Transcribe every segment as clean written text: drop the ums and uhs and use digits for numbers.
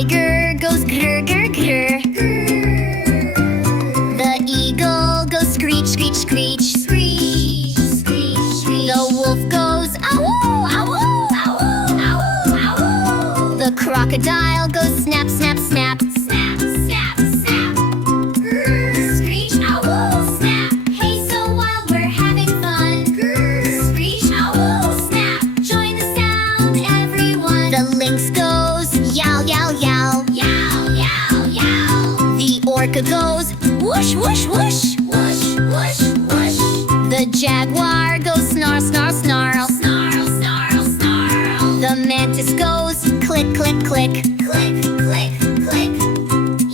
tiger goes grrr, grrr, grrr. The eagle goes screech, screech, screech. Screech, screech, screech. The wolf goes awoo, awoo, awoo, awoo, awoo. The crocodile goes snap, snap, snap. Snap, snap, snap. Grrr, screech, awoo, snap. Hey, so wild, we're having fun. Grrr, screech, awoo, snap. Join the sound, everyone. The lynx goes yowl, yowl, yowl. Yowl, yowl, yowl. The orca goes whoosh, whoosh, whoosh. Whoosh, whoosh, whoosh. The jaguar goes snarl, snarl, snarl. Snarl, snarl, snarl. The mantis goes click, click, click. Click, click, click.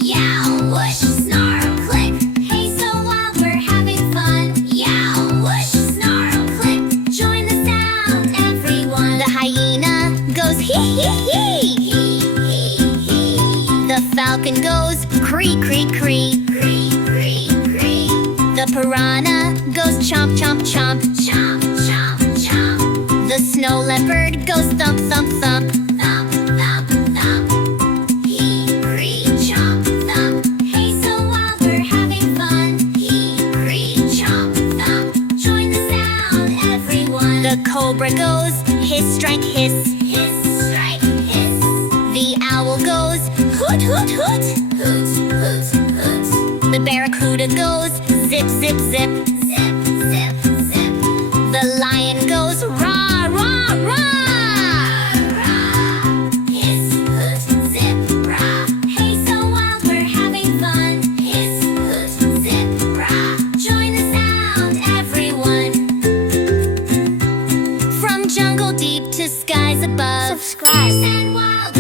Yowl, whoosh, snarl, click. Hey, so wild, we're having fun. Yowl, whoosh, snarl, click. Join the sound, everyone. The hyena goes hee, hee, hee. Hee, hee, hee. The falcon goes Kreee, Kreee, Kreee. Kreee, Kreee, Kreee. The piranha goes chomp, chomp, chomp. Chomp, chomp, chomp. The snow leopard goes thump, thump, thump. Thump, thump, thump. Hee, Kreee, chomp, thump. Hey, so wild, we're having fun. Hee, Kreee, chomp, thump. Join the sound, everyone. The cobra goes hiss, strike, hiss. Hiss, strike, hiss. The owl goes hoot, hoot, hoot. Hoot, hoot, hoot. The barracuda goes zip, zip, zip. Zip, zip, zip. The lion goes rah, rah, rah. Rah. Hiss, hoot, zip, rah. Hey, so wild, we're having fun. Hiss, hoot, zip, rah. Join the sound, everyone. From jungle deep to skies above. Subscribe. Fierce and wild.